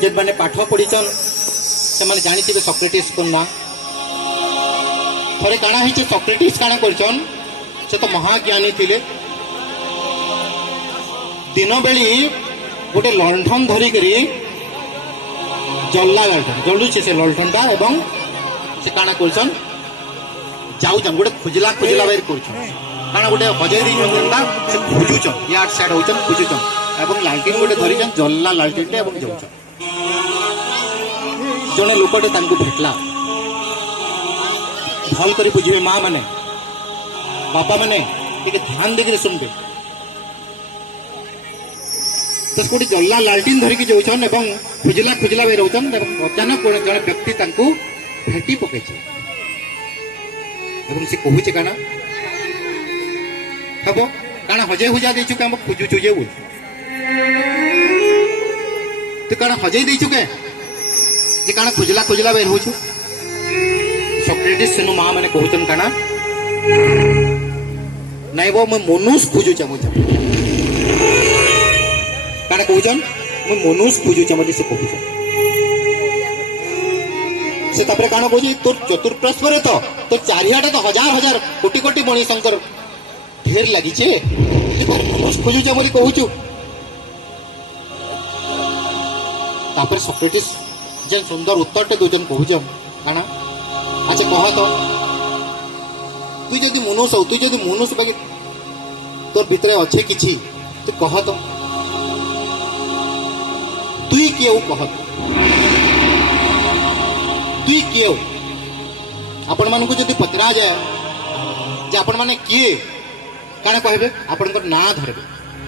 जे माने पाठ पढ़ीचन से माने जानी सॉक्रेटिस को ना थरे काना है सॉक्रेटिस काना करचन से तो महाज्ञानी थिले दिन बेली गोटे लंठन धरिकी जल्ला लंठन जलुचे से लंठनटा एवं से काना करचन जाऊचन गोटे खुजला खुजला बाहर करचन काना गोटे हजे दीचन से खोजुचन यार साइड होचन खोजुचन एवं लालटेन गोटे धरिचन जल्ला लालटेन एवं जाऊचन जड़े लोकटे भेटला भल कर बुझे माँ मैंने बापा मैंने ध्यान देकर शुणबे तो गोटे जल्ला लालटेन धरिकी जाऊन एवं खुजला खुजला भाई रोचन अचानक जड़े व्यक्ति भेटी पकई से कहूचे काना हम काना हजे हुजा देचु के खोजुचु जे तो काना हजे देचु के जे काना खुजला खुजला बेर होछु सॉक्रेटिस सेनु मां माने कहउतन काना नै वो मैं मनुष्य खोजु चामु काना कहउचन मैं मनुष्य खोजु चामु से कहउचन से तापरे काना कहउची तोर चतुर्प्रस्वरे तो चारियाटा तो हजार हजार कोटी कोटी मणि शंकर ढेर लागी छे मनुष्य खोजु चामु कहउछु तापरे सॉक्रेटिस जेन सुंदर उत्तर दूजन कहूचन काना अच्छा कह तो तु जदि मनुष्य तु जदि मनुष्य बाकी तोर भितर अच्छे किछि तु कह तो तुई किए कह तुई किए आपण मानकु जदि पचरा जाए जे आपण माने किए काना कहबे आपनकर ना धरबे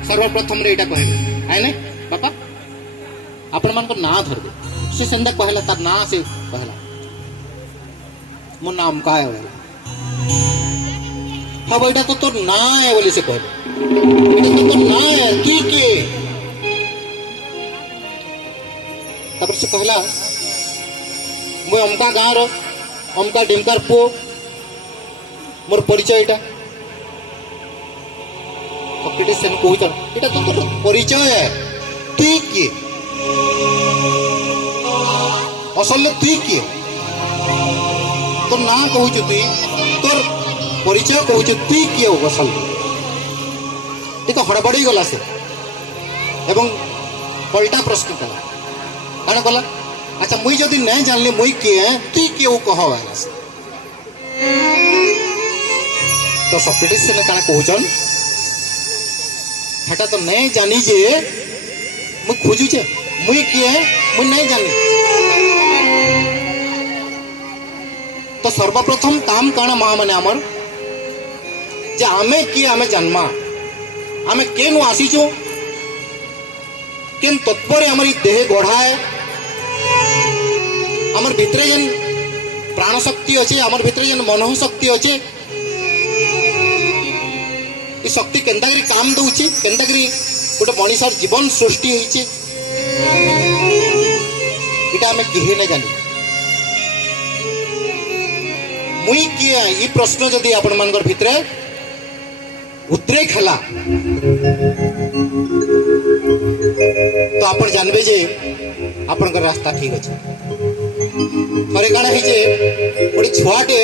सर्वप्रथम रे एटा कहबे आइ नै बापा आपण मानकर ना धरबे से संदा कहला तार ना से कहला मो नाम का है हाँ बेटा तो तोर ना है बोली से कहले बेटा तो तोर ना है तू के तब से कहला मैं अमका गाँव रो अमका डिमकार पो मोर परिचय एटा सॉक्रेटिस से कहूचन एटा तो तोर परिचय है तू के असल तुई किए तो ना कहूँ तुई तोर परिचय कहूँ तुई किए असल टिक हड़बड़ी गला से एवं पलटा प्रश्न कला काना कला अच्छा मुई जदि नहीं जानली मुई किए तुई किए कह तो सॉक्रेटिस से काना कहूचन हेटा तो नहीं जानी जे मुई खोजुचे मुई किए मुई नहीं जानी तो सर्वप्रथम काम काना माँ माने आमर जे आमे किए आमे जन्मा आमे के नु आसीचु केन तत्पर आमर देह गढ़ाए आमर भितरे जेन प्राण शक्ति अच्छे आमर भितरे जेन मन शक्ति अच्छे ये शक्ति केन्दागिरी काम दउची केन्दागिरी गोटे मनीषर जीवन सृष्टि होइचे इटा आमे केही नै जानी मुई किए ये प्रश्न जदि आपण मानकर भितरे उद्रेक हला तो आपण जानबे जे आपनकर रास्ता ठीक अछि थरे काना हे जे गोटे छुआटे